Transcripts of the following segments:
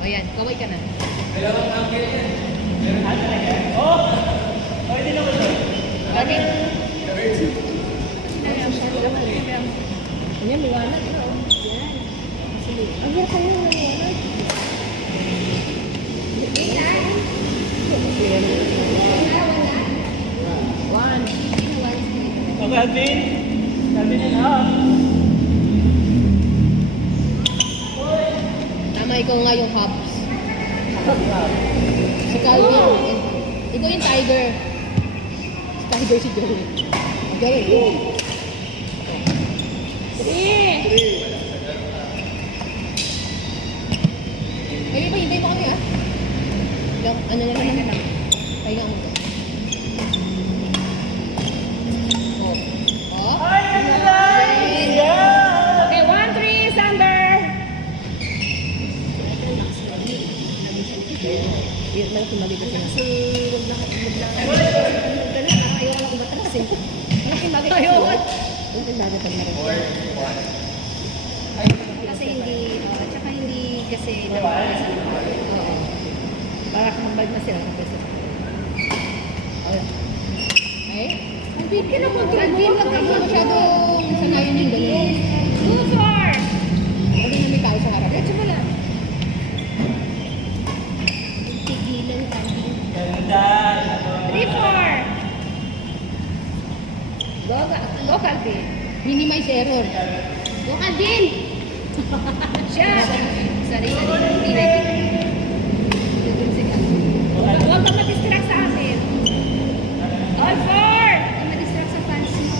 O yan, kaway ka na. Oh! Pwede naman ito. Okay. Yan, liwanag. Yan. Ang hirap kayo ng liwanag. One. So, Calvin. Calvin and half. Tama, ikaw nga yung hops. Si Calvin. Ikaw yung tiger. Si tiger si Joey. Joey. Pwede pa, hintay mo kami ah. Ano na naman? Pahinga mo to. Oh. Oh. Okay, 1-3, Sander. Hirap lang tumaligot na. Ayaw ko lang kumatakas eh. Malaking bagay kasi. Malaking bagay pag marami. Kasi hindi, tsaka hindi kasi nabalik sa mga. Oo. Para kumabag na sila kapag sa Okay? Ang big ka na mag-graduate. Huwag ka masyadong sanayin yung gano'n. 2-4. Hindi na may tao sa harap. Diretso mo lang. Tigilan ka. Ganda. 3-4. Go, Calvin. Minimize error. Go, Calvin. Shot. Sorry. Hindi na Huwag ka ma-distract sa amin. All 4. Ma-distract sa fans mo.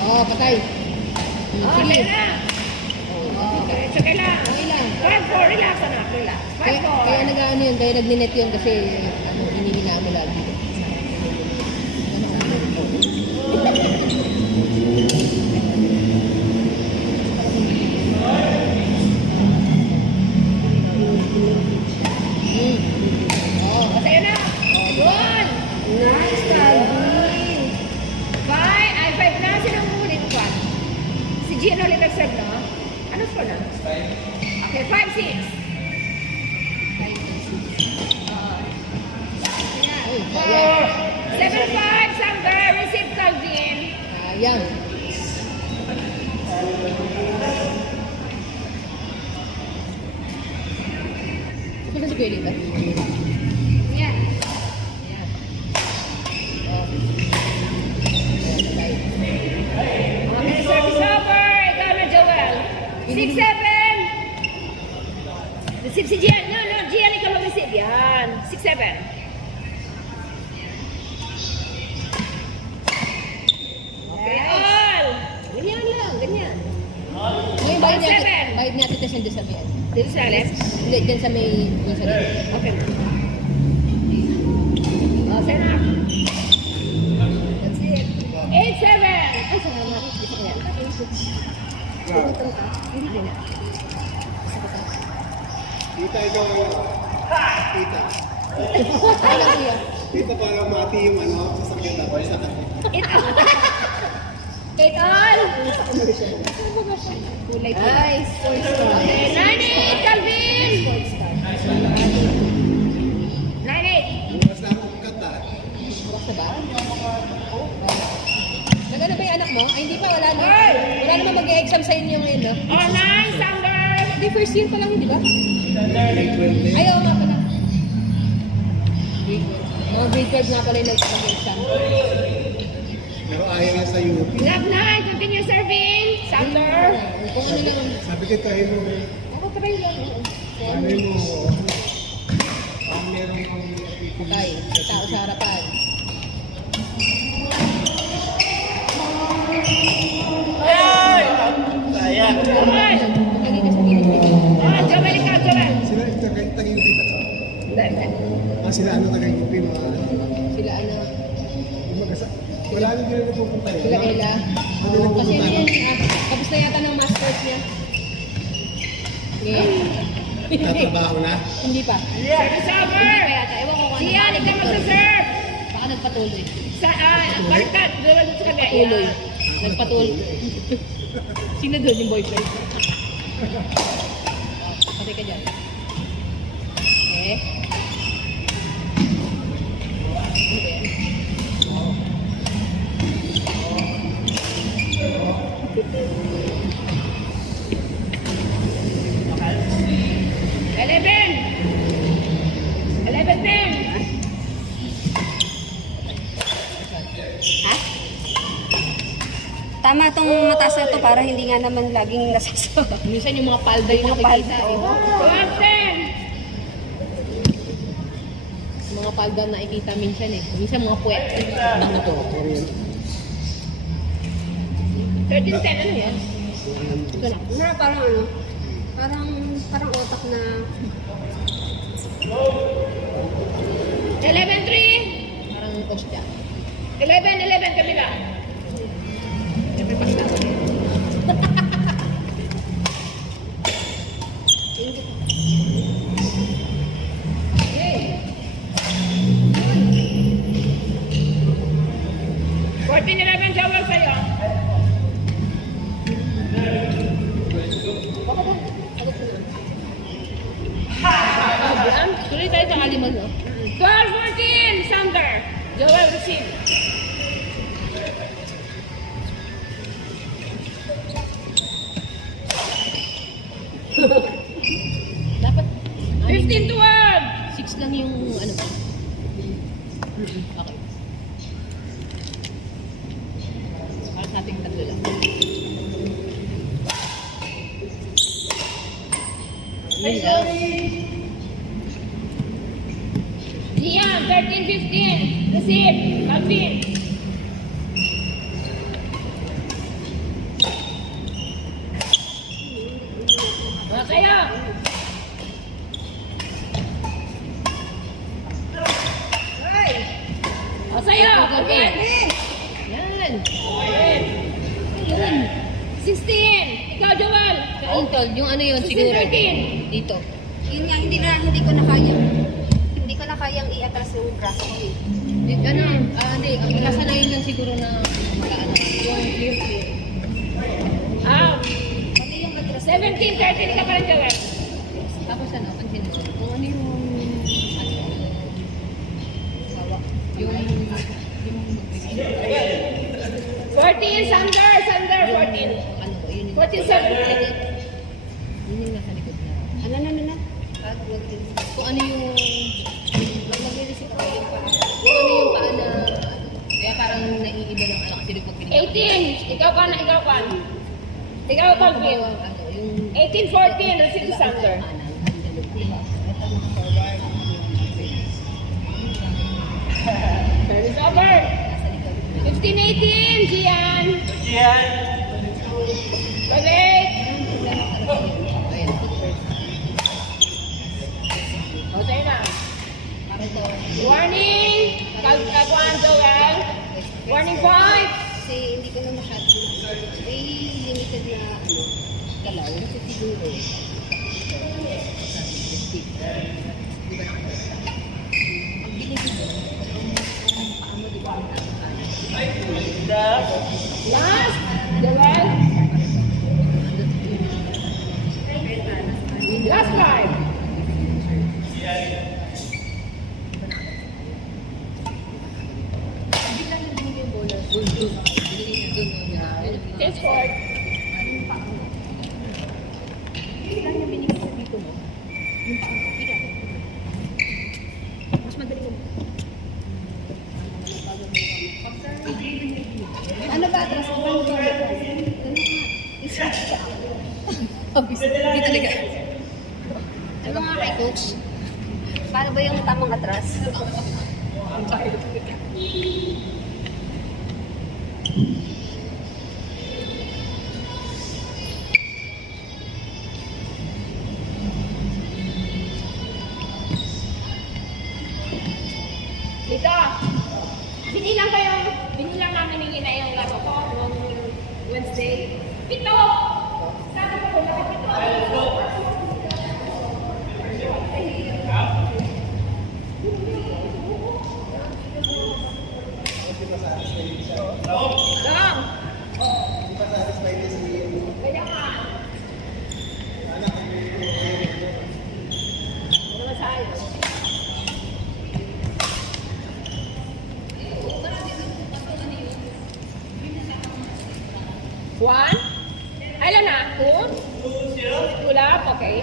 Oh, patay. Sige. Okay na. It's okay lang. Okay lang. 5-4. Relax na. Relax. 5-4. Kaya nag-ano yun, kaya nag-net yun kasi ano, inihina mo lagi. Oh, masaya na. Oh, yun. Nice, Calvin. 5 na silang ulit. 1. Si Gino ulit nag-serve na. Ano score na? Okay, 5-6. 7-5, Sander. Receive, Calvin. Sayang. Ito na si Kuya Lita? Yan. Ayan. Oh. Ayan, patay. Okay, service over. Ikaw na, Joel. 6-7. Receive si Gian. No, Gian, ikaw mag-receive. Yan. 6-7. Okay, all. Ganyan lang, ganyan. Ngayon, bayad niya, Seven. bayad niya kita sa sabihan. Dito sa left. Hindi, dyan sa may, dyan sa likod. Okay. Oh, send up. That's it. 8-7. Ay, salamat. Gusto ko yan. Hindi na. Tita, ikaw Tita. Ay, lang kuya. Tita, para mati yung ano, sasakyan ako sa kanya. It all. Kulay ko. Ay, sports car. Okay, 9-8, Calvin. 9-8. Bukas na akong kata. Bukas na ba? Nag-ano ba yung anak mo? Ay, hindi pa. Wala na. Wala naman mag-e-exam sa inyo ngayon, no? Oh, 9, Sander. Hindi, first year pa lang, hindi ba? Grade 12. Ay, oo nga pala. Grade 12 nga pala yung nag-exam. Pero ayaw niya sa UP. Love 9, continue serving. Sander. Kung ano lang. Sabi ko tayo mo, Ako, try lang. ano mo, ang meron kang Patay. May tao sa harapan. Ay! Sayang. Joel. Lagi ka sa gilid. Oh, Joel, ikaw, Joel. Sila taga-UP ba ito? Hindi. Sila ano taga-UP, mga Sila ano. wala nang din na pupunta yun. Sila Ella. Hindi na Kasi pupunta. yun, tapos na yata ng masters niya. Yeah. Tatrabaho na? Hindi pa. Service over. Hindi pa yata. Ewan ko kung ano. Siyan, ikaw magsaserve. Baka nagpatuloy. Sa, baliktad. Joel, sa kanya. Patuloy. Nagpatuloy. Sino doon yung boyfriend? Patay ka dyan. 11-10. Ha? Tama tong mataas na to para hindi nga naman laging nasasama. Minsan yung mga palda yung Mga nakikita. palda, oo. 12-10. Mga palda na nakikita minsan eh. Minsan mga puwet. Ano to? 13-10, ano yan? Ito na. Mara parang ano? Parang otak na 11-3. Parang kostya. 11-11 kami ba? Siyempre pasta ko din. Okay. 14-11 Joel sa'yo. Tuloy tayo sa kaliman, no? 12-14 Sander. Joel receive. Dapat 15-12. 6 lang yung ano ba? Okay. Para sa ating tatlo lang. Yun lang. Ian, 13-15. Receive. Calvin. Wala kayo. O sa'yo. Calvin. Yan. Yun. 16. Ikaw, Joel. Kain tol, yung ano yun siguro. 16-13. Dito. yun nga, hindi ko na kayang i-atras yung braso ko eh. Dito ano, hindi. Ang kasanayin lang siguro na mag-ano. Yung clear. Pati yung atras. 17-13 ka pa rin, Joel. Tapos ano, pansin ko. Kung ano yung, yung 14, Sander, 14. ano, yun yung, 14-17. yun yung nasa likod na. Ano na? Kung ano yung, mag-receive ko yung parang, kung ano yung paa na, kaya parang naiiba ng ano kasi pag pinag- 18, ikaw ka. Ikaw, Calvin. Ano, yung, 18-14, receive to Sander. Turn is over. 15-18, Gian. Yan. Balik. O, sa'yo na. Warning. Kagwan, Joel. Warning 5. Kasi hindi ko na masyado may limited na galaw. Kasi siguro ang binigay ko ang paa mo, di ba? Last. Joel. Last 5. Chase court. Mas madali mo. Ano ba atras? Ano ba? Hindi talaga. Ano nga kay coach? Paano ba yung tamang atras? Dito. Binilang namin yung ina yung laro ko noong Wednesday. 7. Sabi ko kung bakit 7. Lang. Kaya nga. Ano ba sa'yo? One? Ilan na? 2? 2 lang? Okay.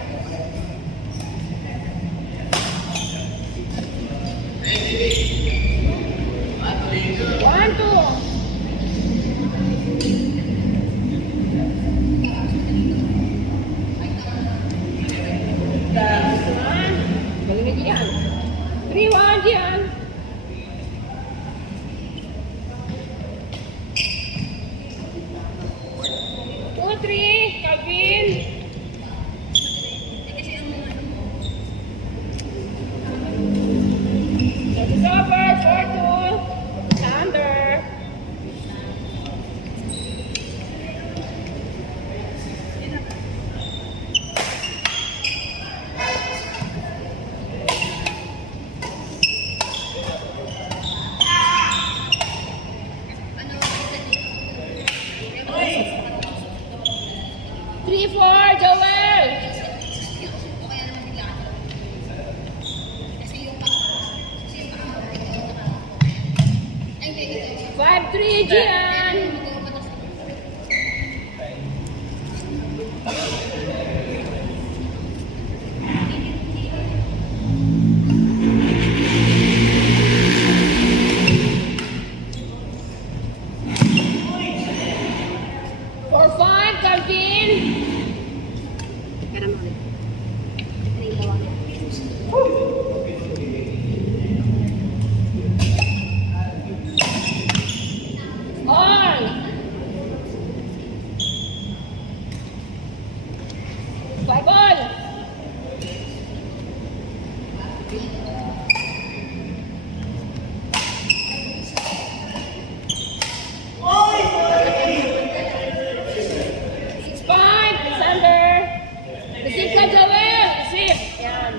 1.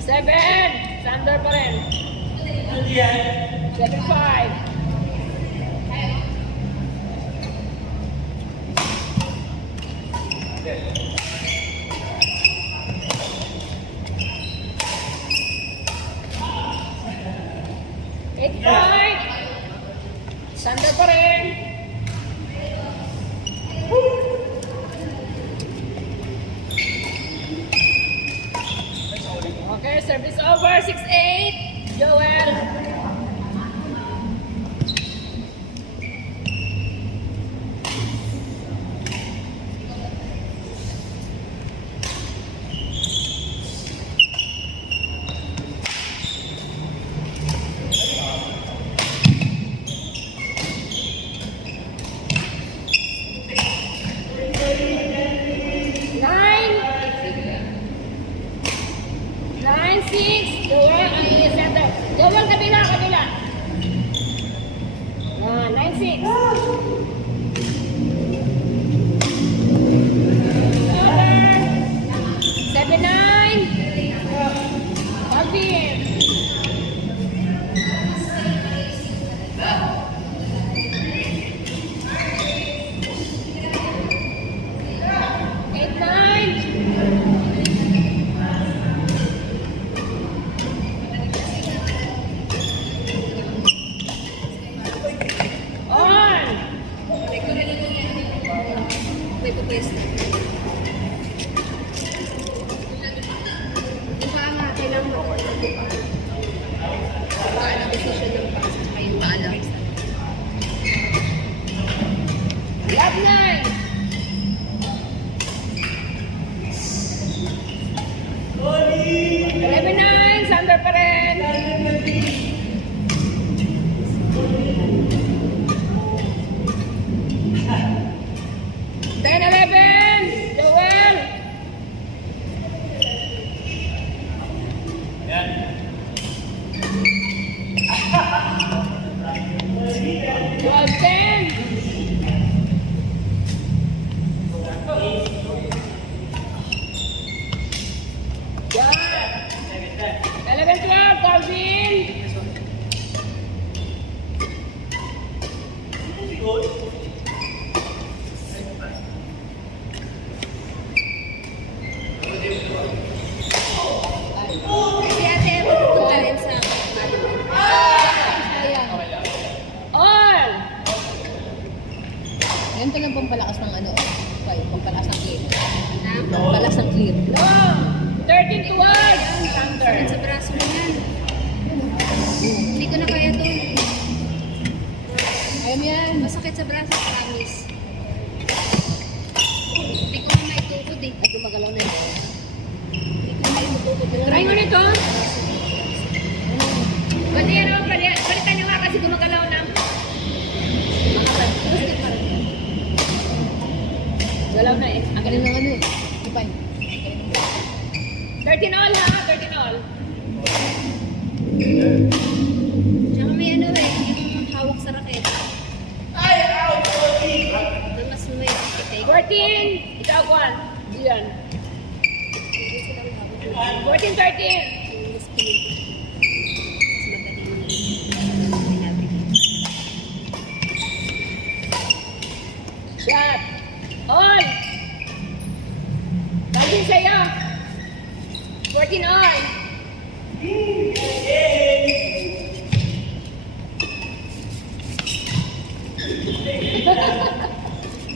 Seven. Sander pa rin. Ano yan? 7-5. Eight five. Sander pa rin. Okay, service over. 6-8. Joel. Nine. 9-6. Joel, ang center. Joel, kabila, kabila. 9-6. 7-9. Calvin. Eight, 9. On! May pupwes na. Di ba nga, kailangan mo paano decision ng pass kayo paano? Love 9. Tony! 11-9. Sander pa rin. Ten, 11. Joel. Yan. 12-10. Yan. 11-12. Calvin. Good. Si ate, matutunta rin sa Ayan. On. Yan pa lang pampalakas ng ano. Okay, pampalakas ng clear. na. Pampalakas ng clear. Long. 13-12. Sander. Sakit sa braso mo yan. Hindi ko na kaya to. Ayaw mo yan. Masakit sa braso, promise. Hindi ko na maitukod eh. Ay, gumagalaw na yun. Hindi ko na maitukod. Try mo nito. Pwede yan o. Palitan nyo nga kasi gumagalaw na. Galaw na eh. Ang galing ng ano eh. Ipay. 13 all ha. 13 all. Tsaka may ano eh, yung hawak sa raketa. Ay, out, Tony! Na mas may take. 14. Ikaw, Juan. Diyan. Hindi sila hawak. 14-13. Yung mas pinili. Mas magaling natin. Shot. All. Calvin sa'yo. 14 all.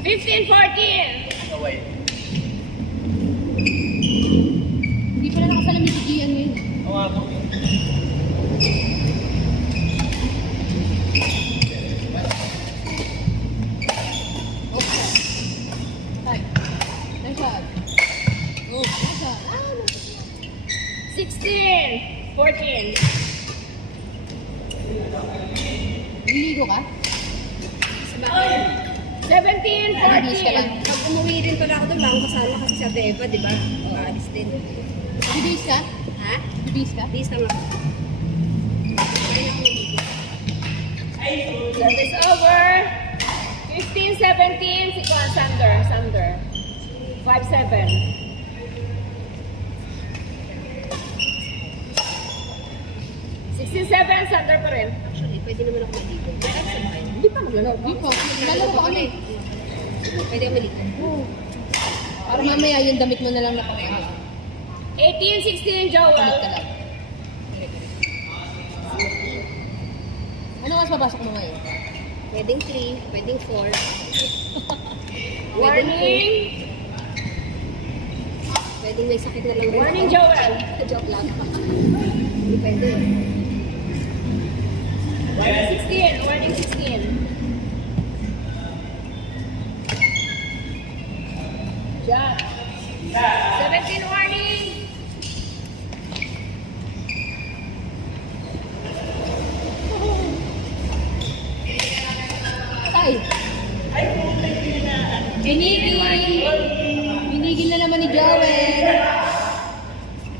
Fifteen, 14. Away. Hindi pala nakasalamig si Gian ngayon. Oo nga po. Five. Nice shot. Oh, nice shot. 16, 14. Niligo ka? Sa bakit? 17, Nabis ka lang. 14. Pag umuwi din pala ako doon, bago kasama kasi si Ate Eva, di ba? Aalis din. Bibis ka? Ha? Bibis ka? Bis lang ako. Kaya ako naligo. Service over. 15-17 si Juan Sander. 5-7. 16-7, Sander pa rin. Actually, pwede naman ako maligo. May absent pa yun. Hindi pa maglalaro. Di po. Lalaro pa kami. Pwede ako maligo. Para mamaya yung damit mo na lang nakakaya. 18-16, Joel. Damit ka lang. Ano mas mapasok mo ngayon? Pwedeng 3, pwedeng 4. Warning. Pwedeng may sakit na lang rin. Warning, Joel. Joke lang. Hindi pwede. Warning 16. Warning 16. Jack. 17 warning. Tay! Binigil! Binigil na naman ni Joel.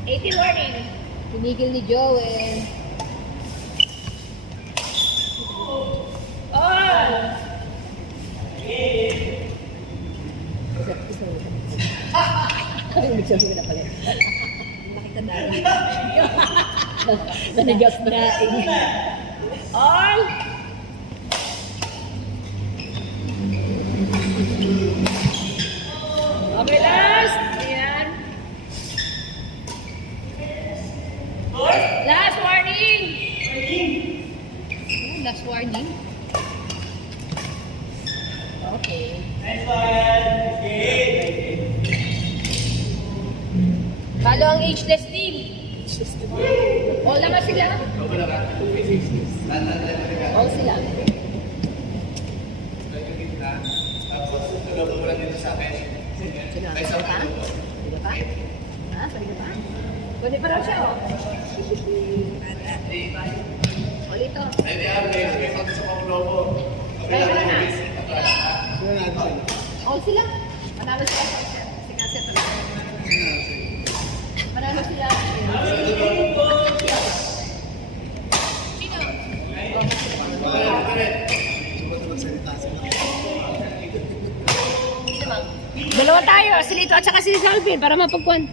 18 warning. Binigil ni Joel. All. Ibig sabihin na pala. Nakita dahil. Nanigas na. All. Okay, last. Ayan. Last warning. Last warning. Okay. Nice one. Okay. Talo ang ageless team. All naman sila. All sila. Sino? Pwede pa? Pwede pa? Ha? Pwede pa? Pwede pa raw siya, oh. Ulito. Kaya ka na. Sino natin? All sila. Manalo sila. Si Kaset talaga. Manalo sila. Sino? Magsalita sila. Dalawa tayo. Si Lito at saka si Salvin para mapagkuhan.